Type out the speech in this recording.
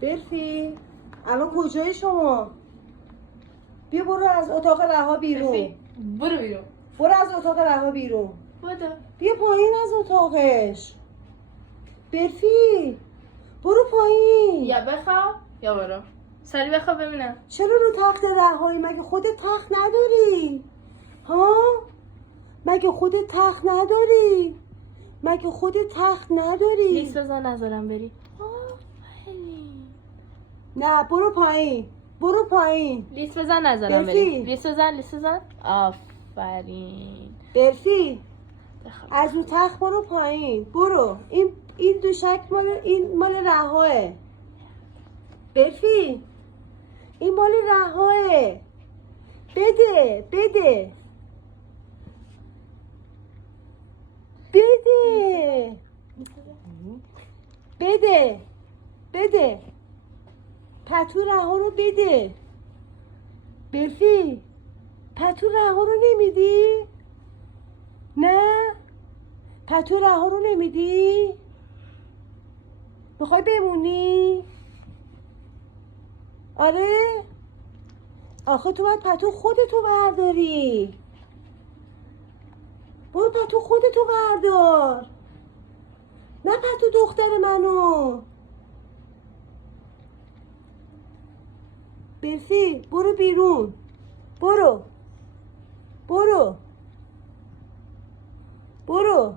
برفی الان کجای شما؟ بیا برو از اتاق رها بیرون. برو بیرون. برو از اتاق رها بیرون. بودو. بیا پایین از اتاقش. برفی برو پایین. یا بخواب یا برو. سری بخواب ببینم. چرا رو تخت رهایی؟ مگه خودت تخت نداری؟ ها؟ مگه خودت تخت نداری؟ مگه خودت تخت نداری؟ لیست بزن نذارم بری. نه برو پایین. برو پایین. لیست بزن نذارم برفی. بری. لیست بزن. آفرین. برفی بخواب. از رو تخت برو پایین. برو. این دوشک مال رهاه. برفی این مال رهاه. بده بده بده بده بده پتو رها رو بده. برفی پتو رها رو نمیدی؟ نه پتو رها رو نمیدی؟ میخوای بمونی؟ آره؟ آخه تو باید پتو خودتو برداری. برو پتو خودتو بردار، نه پتو دختر منو. برفی برو بیرون. برو برو برو